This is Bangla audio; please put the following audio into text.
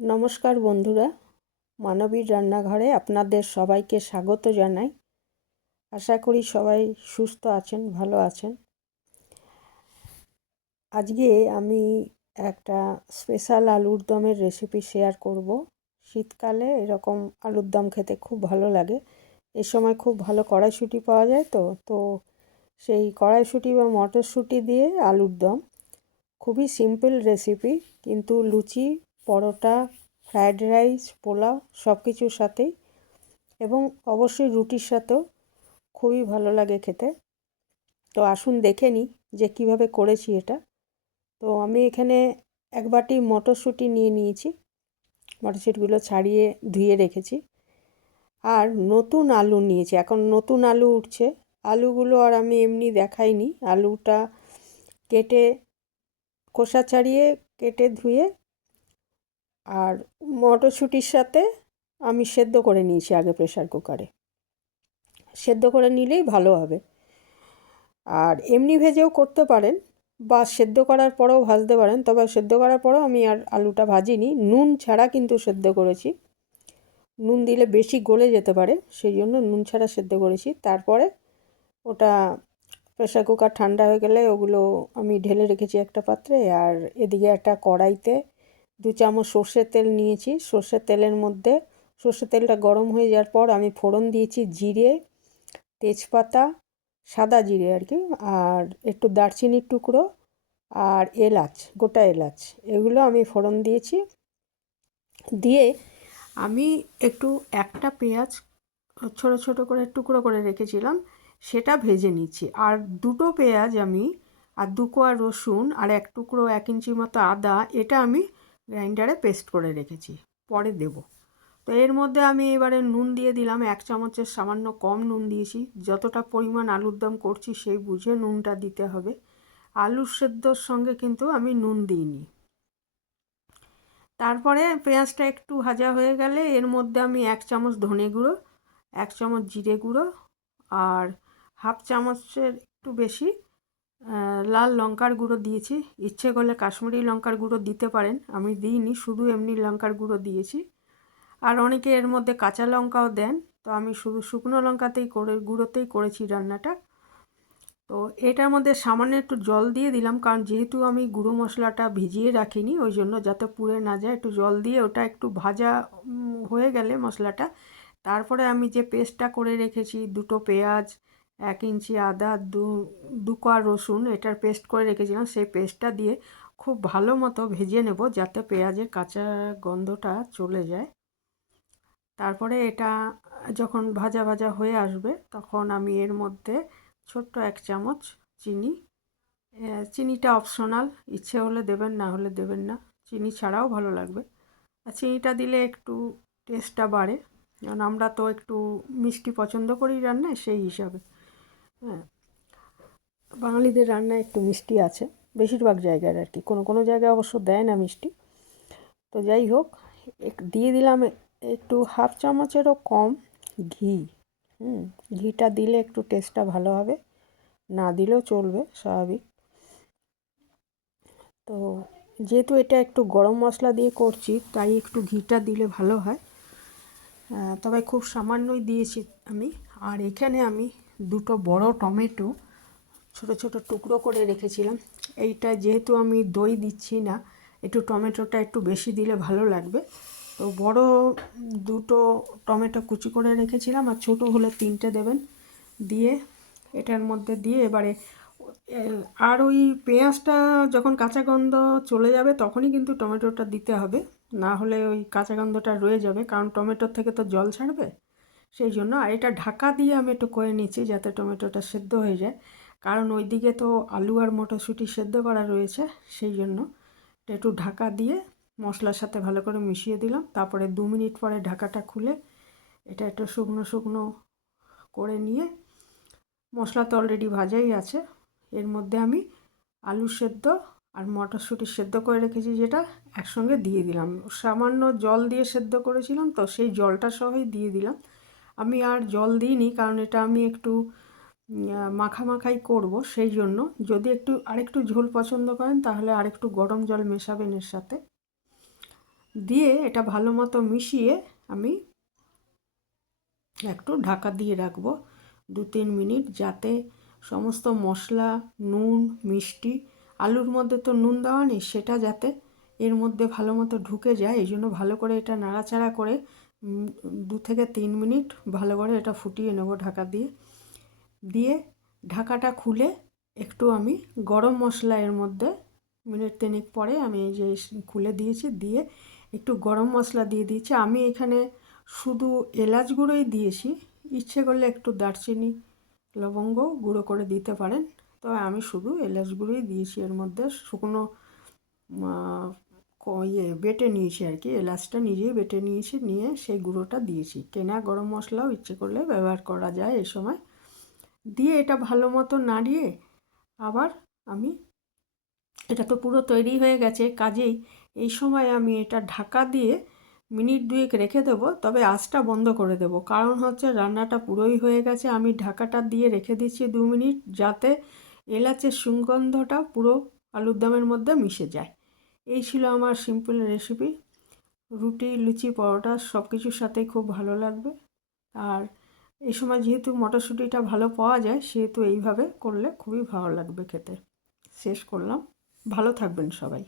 নমস্কার বন্ধুরা, মানবীর রান্নাঘরে আপনাদের সবাইকে স্বাগত জানাই। আশা করি সবাই সুস্থ আছেন, ভালো আছেন। আজকে আমি একটা স্পেশাল আলুর দমের রেসিপি শেয়ার করব। শীতকালে এরকম আলুর দম খেতে খুব ভালো লাগে। এ সময় খুব ভালো কড়াইশুঁটি পাওয়া যায় তো তো সেই কড়াইশুঁটি বা মটরশুঁটি দিয়ে আলুর দম। খুবই সিম্পল রেসিপি কিন্তু লুচি পরোটা ফ্রায়েড রাইস পোলাও সব কিছুর সাথেই এবং অবশ্যই রুটির সাথেও খুবই ভালো লাগে খেতে। তো আসুন দেখে নিই যে কীভাবে করেছি এটা। তো আমি এখানে এক বাটি মটরশুঁটি নিয়ে নিয়েছি। মটরশুঁটিগুলো ছাড়িয়ে ধুয়ে রেখেছি। আর নতুন আলু নিয়েছি। এখন নতুন আলু উঠছে। আলুগুলো আর আমি এমনি দেখাইনি। আলুটা কেটে, খোসা ছাড়িয়ে কেটে ধুয়ে আর মটরশুঁটির সাথে আমি সেদ্ধ করে নিয়েছি আগে প্রেশার কুকারে সেদ্ধ করে নিলেই ভালো হবে। আর এমনি ভেজেও করতে পারেন বা সেদ্ধ করার পরেও ভাজতে পারেন, তবে সেদ্ধ করার পরেও আমি আর আলুটা ভাজিনি। নুন ছাড়া কিন্তু সেদ্ধ করেছি। নুন দিলে বেশি গলে যেতে পারে, সেই জন্য নুন ছাড়া সেদ্ধ করেছি। তারপরে ওটা প্রেশার কুকার ঠান্ডা হয়ে গেলে ওগুলো আমি ঢেলে রেখেছি একটা পাত্রে, আর এদিকে একটা কড়াইতে দু চামচ সর্ষের তেল নিয়েছি। সর্ষের তেলের মধ্যে, সর্ষের তেলটা গরম হয়ে যাওয়ার পর আমি ফোড়ন দিয়েছি জিরে, তেজপাতা, সাদা জিরে আর কি, আর একটু দারচিনির টুকরো আর এলাচ, গোটা এলাচ, এগুলো আমি ফোড়ন দিয়েছি। দিয়ে আমি একটু একটা পেঁয়াজ ছোট ছোট করে টুকরো করে রেখেছিলাম, সেটা ভেজে নিচ্ছি। আর দুটো পেঁয়াজ আমি, আর দু কোয়া রসুন আর এক টুকরো এক ইঞ্চি মতো আদা, এটা আমি গ্রাইন্ডারে পেস্ট করে রেখেছি, পরে দেব। তো এর মধ্যে আমি এবারে নুন দিয়ে দিলাম, এক চামচের সামান্য কম নুন দিয়েছি। যতটা পরিমাণ আলুর দম করছি সেই বুঝে নুনটা দিতে হবে। আলু সেদ্ধর সঙ্গে কিন্তু আমি নুন দিইনি। তারপরে পেঁয়াজটা একটু ভাজা হয়ে গেলে এর মধ্যে আমি এক চামচ ধনে গুঁড়ো, এক চামচ জিরে গুঁড়ো আর হাফ চামচের একটু বেশি লাল লঙ্কার গুঁড়ো দিয়েছি। ইচ্ছে করলে কাশ্মীরি লঙ্কার গুঁড়ো দিতে পারেন। আমি দিইনি, শুধু এমনি লঙ্কার গুঁড়ো দিয়েছি। আর অনেকে এর মধ্যে কাঁচা লঙ্কাও দেন। তো আমি শুধু শুকনো লঙ্কাতেই করে, গুঁড়োতেই করেছি রান্নাটা। তো এটার মধ্যে সামান্য একটু জল দিয়ে দিলাম, কারণ যেহেতু আমি গুঁড়ো মশলাটা ভিজিয়ে রাখিনি, ওই জন্য যাতে পুড়ে না যায়, একটু জল দিয়ে ওটা একটু ভাজা হয়ে গেলে মশলাটা। তারপরে আমি যে পেস্টটা করে রেখেছি, দুটো পেঁয়াজ এক ইঞ্চি আদা, দু দু কোয়া রসুন এটার পেস্ট করে রেখেছিলাম। সেই পেস্টটা দিয়ে খুব ভালো মতো ভেজে নেব যাতে পেঁয়াজের কাঁচা গন্ধটা চলে যায়। তারপরে এটা যখন ভাজা ভাজা হয়ে আসবে তখন আমি এর মধ্যে ছোট্ট এক চামচ চিনি। চিনিটা অপশনাল ইচ্ছে হলে দেবেন, না হলে দেবেন না। চিনি ছাড়াও ভালো লাগবে। আর চিনিটা দিলে একটু টেস্টটা বাড়ে। কারণ আমরা তো একটু মিষ্টি পছন্দ করি রান্নায়, সেই হিসাবে। হ্যাঁ। বাঙালিদের রান্নায় একটু মিষ্টি আছে, বেশিরভাগ জায়গায় আর কি। কোনো কোনো জায়গায় অবশ্য দেয় না মিষ্টি। তো যাই হোক, এক দিয়ে দিলাম একটু হাফ চামচেরও কম ঘি। হুম, ঘিটা দিলে একটু টেস্টটা ভালো হবে। না দিলেও চলবে, স্বাভাবিক। তো যেহেতু এটা একটু গরম মশলা দিয়ে করছি, তাই একটু ঘিটা দিলে ভালো হয়। তবে খুব সামান্যই দিয়েছি আমি। আর এখানে আমি দুটো বড় টমেটো ছোট ছোট টুকরো করে রেখেছিলাম। এইটা যেহেতু আমি দই দিচ্ছি না, একটু টমেটোটা একটু বেশি দিলে ভালো লাগবে। তো বড় দুটো টমেটো কুচি করে রেখেছিলাম আর ছোট হলে তিনটে দেবেন। দিয়ে এটার মধ্যে দিয়ে এবারে আর ওই পেঁয়াজটা যখন কাঁচা গন্ধ চলে যাবে তখনই কিন্তু টমেটোটা দিতে হবে। না হলে ওই কাঁচা গন্ধটা রয়ে যাবে, কারণ টমেটোর থেকে তো জল ছাড়বে। সেই জন্য আর এটা ঢাকা দিয়ে আমি একটু করে নিচ্ছি যাতে টমেটোটা সেদ্ধ হয়ে যায়। কারণ ওই দিকে তো আলু আর মটরশুঁটি সেদ্ধ করা রয়েছে, সেই জন্য একটু ঢাকা দিয়ে মশলার সাথে ভালো করে মিশিয়ে দিলাম। তারপরে দু মিনিট পরে ঢাকাটা খুলে এটা একটু শুকনো শুকনো করে নিয়ে, মশলা তো অলরেডি ভাজাই আছে। এর মধ্যে আমি আলু সেদ্ধ আর মটরশুঁটি সেদ্ধ করে রেখেছি, যেটা একসঙ্গে দিয়ে দিলাম। সামান্য জল দিয়ে সেদ্ধ করেছিলাম, তো সেই জলটা সহই দিয়ে দিলাম। আমি আর জল দিইনি, কারণ এটা আমি একটু মাখা মাখাই করব সেই জন্য। যদি একটু, আরেকটু ঝোল পছন্দ করেন, তাহলে আরেকটু গরম জল মেশাবেন এর সাথে। দিয়ে এটা ভালো মতো মিশিয়ে আমি একটু ঢাকা দিয়ে রাখব দু তিন মিনিট, যাতে সমস্ত মশলা, নুন, মিষ্টি, আলুর মধ্যে তো নুন দেওয়া নেই, সেটা যাতে এর মধ্যে ভালো মতো ঢুকে যায়। এই জন্য ভালো করে এটা নাড়াচাড়া করে দু থেকে তিন মিনিট ভালো করে এটা ফুটিয়ে নেব ঢাকা দিয়ে। দিয়ে ঢাকাটা খুলে একটু আমি গরম মশলা এর মধ্যে মিনিট তিনেক পরে আমি এই যে খুলে দিয়েছি, দিয়ে একটু গরম মশলা দিয়ে দিয়েছি। আমি এখানে শুধু এলাচ গুঁড়োই দিয়েছি। ইচ্ছে করলে একটু দারচিনি, লবঙ্গ গুঁড়ো করে দিতে পারেন। তবে আমি শুধু এলাচ গুঁড়োই দিয়েছি এর মধ্যে। শুকনো ইয়ে বেটে নিয়েছি আর কি, এলাচটা নিজেই বেটে নিয়েছি, নিয়ে সেই গুঁড়োটা দিয়েছি। কেনা গরম মশলাও ইচ্ছে করলে ব্যবহার করা যায় এই সময়। দিয়ে এটা ভালো মতো নাড়িয়ে আবার আমি, এটা তো পুরো তৈরি হয়ে গেছে, কাজেই এই সময় আমি এটা ঢাকা দিয়ে মিনিট দুয়েক রেখে দেবো, তবে আঁচটা বন্ধ করে দেবো। কারণ হচ্ছে রান্নাটা পুরোই হয়ে গেছে, আমি ঢাকাটা দিয়ে রেখে দিচ্ছি দু মিনিট, যাতে এলাচের সুগন্ধটা পুরো আলুর দমের মধ্যে মিশে যায়। এই ছিল আমার সিম্পল রেসিপি রুটি, লুচি, পরোটা সব কিছুর সাথেই খুব ভালো লাগবে। আর এই সময় যেহেতু মটরশুঁটিটা ভালো পাওয়া যায়, সেহেতু এইভাবে করলে খুবই ভালো লাগবে খেতে। শেষ করলাম। ভালো থাকবেন সবাই।